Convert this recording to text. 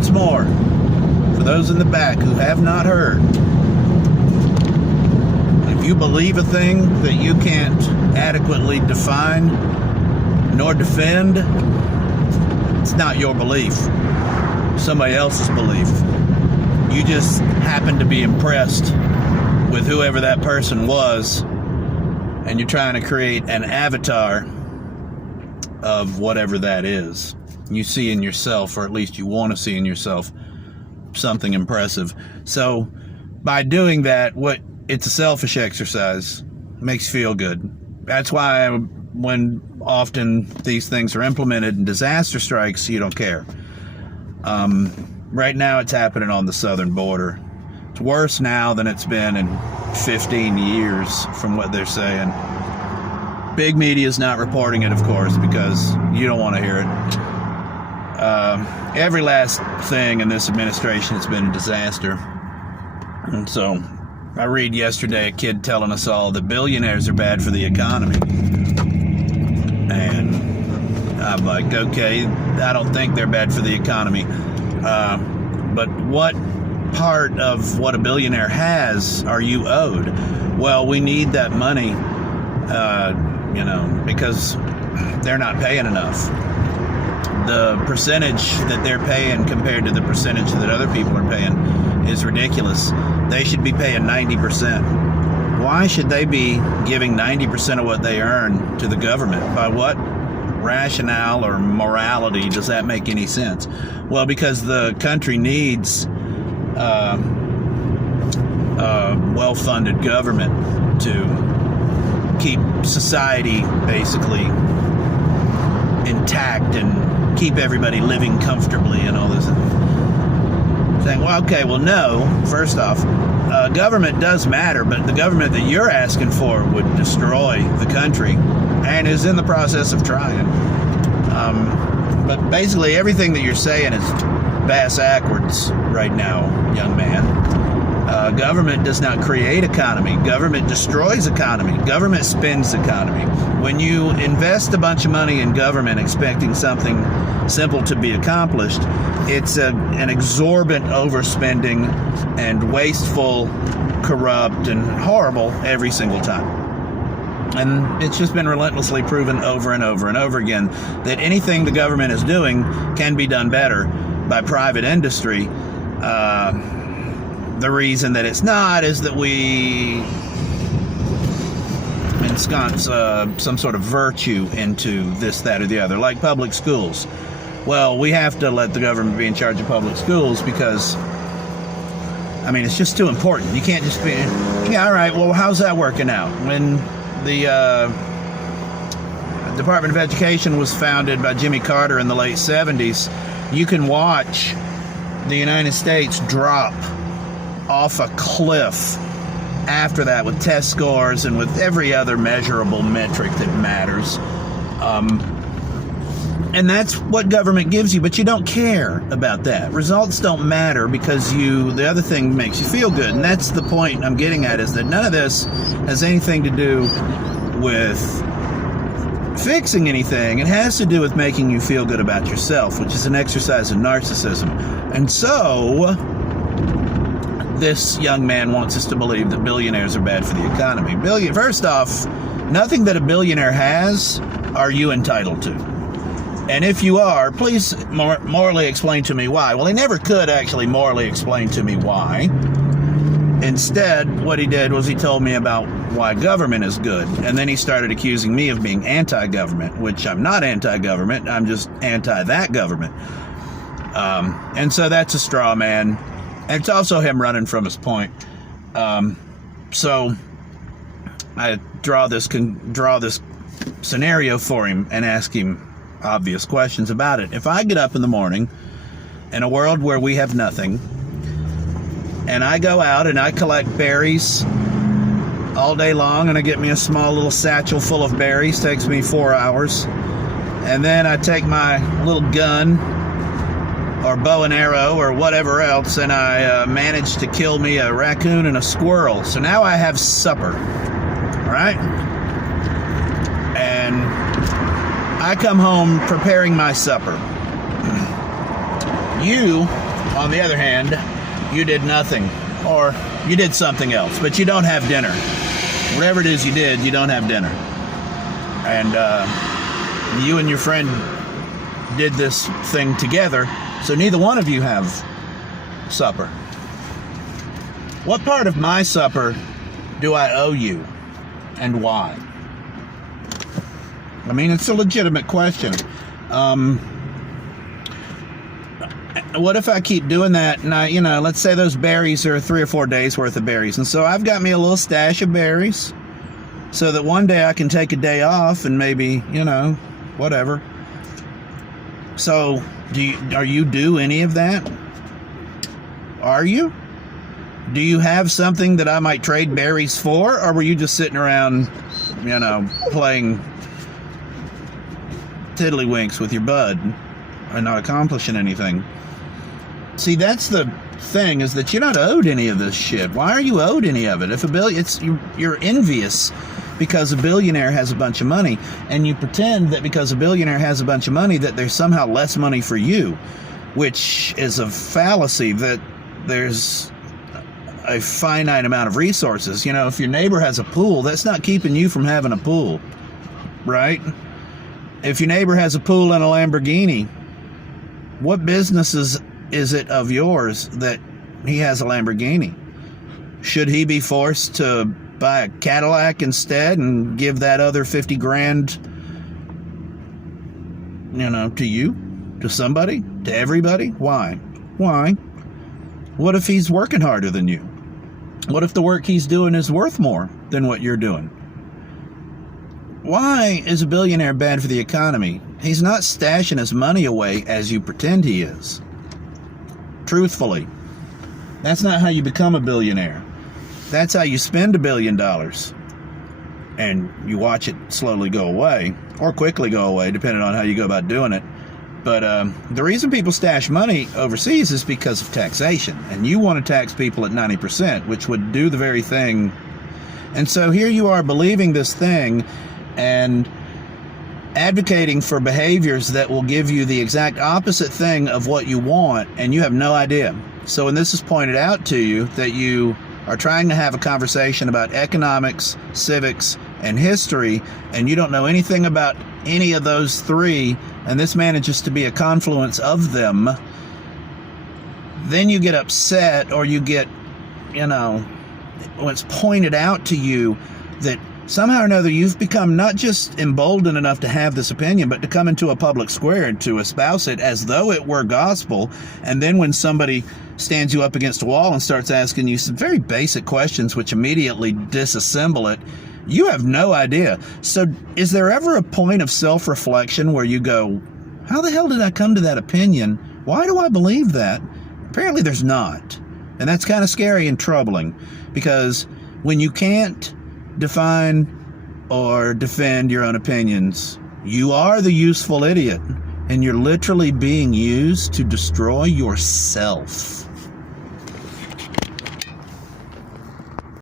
once more, for those in the back who have not heard, if you believe a thing that you can't adequately define nor defend, it's not your belief. Somebody else's belief. You just happen to be impressed with whoever that person was, and you're trying to create an avatar of whatever that is. You see in yourself, or at least you want to see in yourself, something impressive. So by doing that, it's a selfish exercise. It makes you feel good. That's why when often these things are implemented and disaster strikes, you don't care. Right now it's happening on the southern border. It's worse now than it's been in 15 years from what they're saying. Big media is not reporting it, of course, because you don't want to hear it. Every last thing in this administration has been a disaster. And so I read yesterday a kid telling us all that billionaires are bad for the economy. And I'm like, okay, I don't think they're bad for the economy. But what part of what a billionaire has are you owed? Well, we need that money, because they're not paying enough. The percentage that they're paying compared to the percentage that other people are paying is ridiculous. They should be paying 90%. Why should they be giving 90% of what they earn to the government? By what rationale or morality does that make any sense? Well, because the country needs well-funded government to keep society basically intact and keep everybody living comfortably and all this. Saying, well, okay, well, no. First off, government does matter, but the government that you're asking for would destroy the country and is in the process of trying. But basically, everything that you're saying is bass-ackwards right now, young man. Government does not create economy. Government destroys economy. Government spends economy. When you invest a bunch of money in government expecting something simple to be accomplished, it's an exorbitant overspending and wasteful, corrupt, and horrible every single time. And it's just been relentlessly proven over and over and over again that anything the government is doing can be done better by private industry. The reason that it's not is that we ensconce some sort of virtue into this, that, or the other, like public schools. Well, we have to let the government be in charge of public schools because, it's just too important. You can't just be, yeah, all right, well, how's that working out? When the Department of Education was founded by Jimmy Carter in the late 70s, you can watch the United States drop off a cliff after that with test scores and with every other measurable metric that matters. And that's what government gives you, but you don't care about that. Results don't matter because the other thing makes you feel good. And that's the point I'm getting at, is that none of this has anything to do with fixing anything. It has to do with making you feel good about yourself, which is an exercise in narcissism. And so this young man wants us to believe that billionaires are bad for the economy. First off, nothing that a billionaire has are you entitled to. And if you are, please morally explain to me why. Well, he never could actually morally explain to me why. Instead, what he did was he told me about why government is good. And then he started accusing me of being anti-government, which I'm not anti-government. I'm just anti that government. And so that's a straw man. And it's also him running from his point. So I draw this scenario for him and ask him obvious questions about it. If I get up in the morning in a world where we have nothing, and I go out and I collect berries all day long, and I get me a small little satchel full of berries, takes me 4 hours, and then I take my little gun or bow and arrow or whatever else, and I manage to kill me a raccoon and a squirrel. So now I have supper, all right? And I come home preparing my supper. You On the other hand, you did nothing, or you did something else, but you don't have dinner. Whatever it is you did, you don't have dinner. And you and your friend did this thing together, so neither one of you have supper. What part of my supper do I owe you, and why? I mean, it's a legitimate question. What if I keep doing that, and let's say those berries are 3 or 4 days worth of berries, and so I've got me a little stash of berries, so that one day I can take a day off and maybe, whatever. So, are you do any of that? Are you? Do you have something that I might trade berries for, or were you just sitting around, playing tiddlywinks with your bud and not accomplishing anything? See, that's the thing, is that you're not owed any of this shit. Why are you owed any of it? If you're envious because a billionaire has a bunch of money, and you pretend that because a billionaire has a bunch of money that there's somehow less money for you, which is a fallacy, that there's a finite amount of resources. If your neighbor has a pool, that's not keeping you from having a pool, right? If your neighbor has a pool and a Lamborghini, what business is it of yours that he has a Lamborghini? Should he be forced to buy a Cadillac instead and give that other 50 grand, to you, to somebody, to everybody? Why? What if he's working harder than you? What if the work he's doing is worth more than what you're doing? Why is a billionaire bad for the economy? He's not stashing his money away as you pretend he is. Truthfully, that's not how you become a billionaire. That's how you spend $1 billion. And you watch it slowly go away, or quickly go away, depending on how you go about doing it. But the reason people stash money overseas is because of taxation. And you want to tax people at 90%, which would do the very thing. And so here you are believing this thing and advocating for behaviors that will give you the exact opposite thing of what you want, and you have no idea. So when this is pointed out to you that you are trying to have a conversation about economics, civics, and history, and you don't know anything about any of those three, and this manages to be a confluence of them, then you get upset, or you get, when it's pointed out to you that somehow or another you've become not just emboldened enough to have this opinion, but to come into a public square and to espouse it as though it were gospel. And then when somebody stands you up against a wall and starts asking you some very basic questions which immediately disassemble it, you have no idea. So is there ever a point of self-reflection where you go, how the hell did I come to that opinion? Why do I believe that? Apparently there's not. And that's kind of scary and troubling, because when you can't define or defend your own opinions, you are the useful idiot, and you're literally being used to destroy yourself.